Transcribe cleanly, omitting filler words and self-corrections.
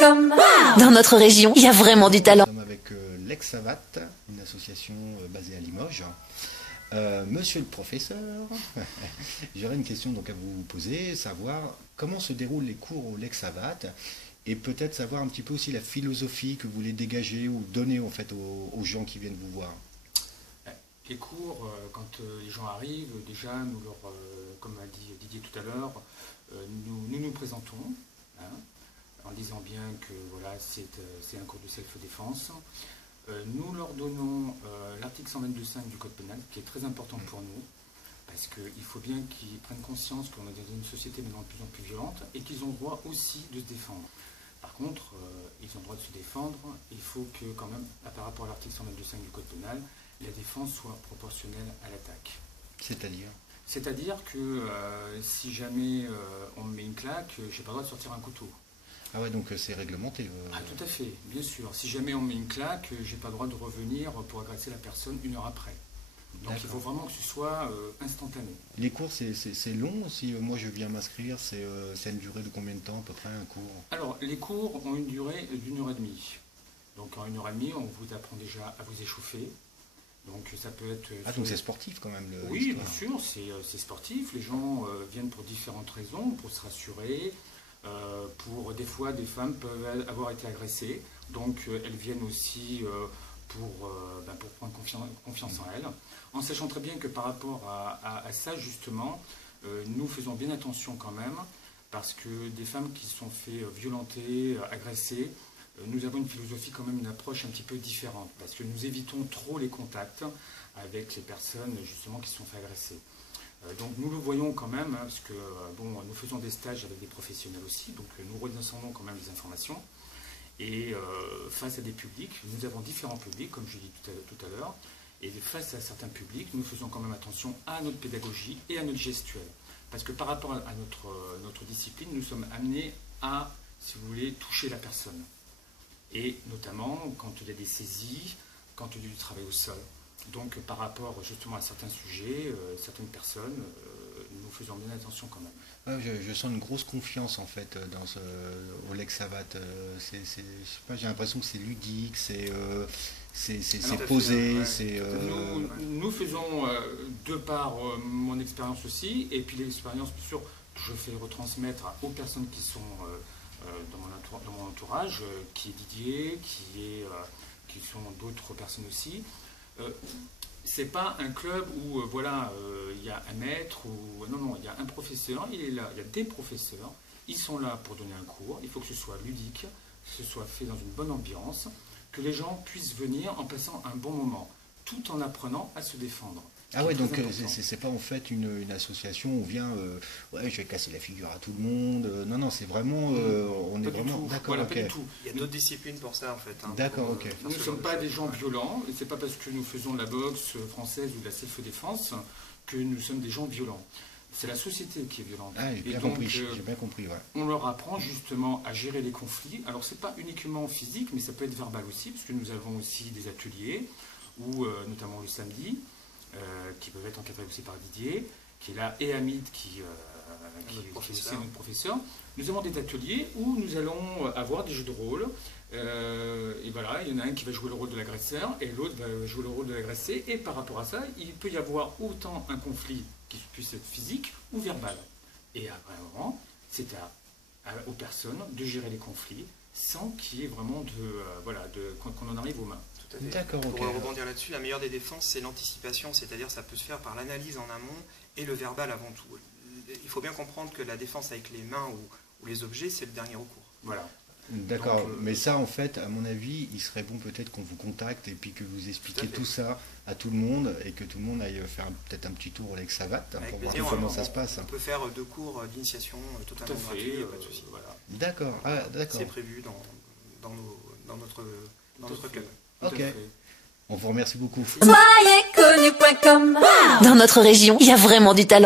Lex-Savate.com. Dans notre région, il y a vraiment du talent. Nous sommes avec Lex-Savate, une association basée à Limoges. Monsieur le professeur, j'aurais une question donc à vous poser, savoir comment se déroulent les cours au Lex-Savate et peut-être savoir un petit peu aussi la philosophie que vous voulez dégager ou donner en fait aux gens qui viennent vous voir. Les cours, quand les gens arrivent, déjà, nous leur, comme a dit Didier tout à l'heure, nous présentons, hein, en disant bien que voilà, c'est un cours de self-défense. Nous leur donnons l'article 122.5 du Code pénal, qui est très important pour nous, parce qu'il faut bien qu'ils prennent conscience qu'on est dans une société maintenant de plus en plus violente et qu'ils ont le droit aussi de se défendre. Par contre, ils ont le droit de se défendre, il faut que quand même, par rapport à l'article 122.5 du Code pénal, la défense soit proportionnelle à l'attaque. C'est-à-dire ? C'est-à-dire que si jamais on me met une claque, je n'ai pas le droit de sortir un couteau. Ah ouais, donc c'est réglementé. Ah, tout à fait, bien sûr. Si jamais on me met une claque, je n'ai pas le droit de revenir pour agresser la personne une heure après. Donc il faut vraiment que ce soit instantané. Les cours, c'est long. Si moi je viens m'inscrire, c'est une durée de combien de temps à peu près un cours? Alors, les cours ont une durée d'1 heure et demie. Donc en 1 heure et demie, on vous apprend déjà à vous échauffer. Donc ça peut être... Ah, donc c'est sportif quand même. Oui, bien sûr, c'est sportif. Les gens viennent pour différentes raisons, pour se rassurer. Pour des fois, des femmes peuvent avoir été agressées. Donc elles viennent aussi pour prendre confiance en elles. En sachant très bien que par rapport à ça, justement, nous faisons bien attention quand même. Parce que des femmes qui se sont fait violenter, agresser, nous avons une philosophie quand même, une approche un petit peu différente, parce que nous évitons trop les contacts avec les personnes justement qui se sont fait agresser. Donc nous le voyons quand même, hein, parce que bon, nous faisons des stages avec des professionnels aussi, donc nous redescendons quand même les informations. Et face à des publics, nous avons différents publics, comme je l'ai dit tout à l'heure, et face à certains publics, nous faisons quand même attention à notre pédagogie et à notre gestuelle. Parce que par rapport à notre discipline, nous sommes amenés à, si vous voulez, toucher la personne. Et notamment quand il y a des saisies, quand il y a du travail au sol. Donc par rapport justement à certains sujets, certaines personnes, nous faisons bien attention quand même. Je sens une grosse confiance en fait au Lex-Savate. J'ai l'impression que c'est ludique, c'est posé. Ouais. Nous faisons, de par mon expérience aussi, et puis l'expérience bien sûr que je fais retransmettre aux personnes qui sont dans mon entourage, qui est Didier, qui sont d'autres personnes aussi. C'est pas un club où voilà, il y a un maître ou non, il y a un professeur, il est là, il y a des professeurs, ils sont là pour donner un cours, il faut que ce soit ludique, que ce soit fait dans une bonne ambiance, que les gens puissent venir en passant un bon moment, tout en apprenant à se défendre. Ah ouais, donc c'est pas en fait une association où on vient, ouais, je vais casser la figure à tout le monde. Non, c'est vraiment, on est vraiment d'accord. Voilà, okay. pas du tout. Il y a d'autres disciplines pour ça en fait. Hein, d'accord, ok. Nous ne sommes pas des gens violents, et c'est pas parce que nous faisons de la boxe française ou de la self-défense que nous sommes des gens violents. C'est la société qui est violente. Ah, j'ai bien compris, ouais. On leur apprend justement à gérer les conflits. Alors c'est pas uniquement physique, mais ça peut être verbal aussi, parce que nous avons aussi des ateliers, où notamment le samedi, qui peuvent être encadrés aussi par Didier, qui est là, et Hamid, qui est aussi notre professeur. Nous avons des ateliers où nous allons avoir des jeux de rôle. Et voilà, il y en a un qui va jouer le rôle de l'agresseur, et l'autre va jouer le rôle de l'agressé. Et par rapport à ça, il peut y avoir autant un conflit qui puisse être physique ou verbal. Et après un moment, c'est aux personnes de gérer les conflits sans qu'il y ait vraiment qu'on en arrive aux mains. D'accord, pour rebondir là-dessus, la meilleure des défenses, c'est l'anticipation, c'est-à-dire ça peut se faire par l'analyse en amont et le verbal avant tout. Il faut bien comprendre que la défense avec les mains ou les objets, c'est le dernier recours. Voilà. D'accord, mais ça en fait, à mon avis, il serait bon peut-être qu'on vous contacte et puis que vous expliquiez tout ça à tout le monde et que tout le monde aille faire peut-être un petit tour au Lex-Savate pour voir comment ça se passe. On peut faire 2 cours d'initiation totalement gratuits, pas de souci. Voilà. D'accord, d'accord. C'est prévu dans notre club. Ok. On vous remercie beaucoup. Soyezconnu.com. Dans notre région, il y a vraiment du talent.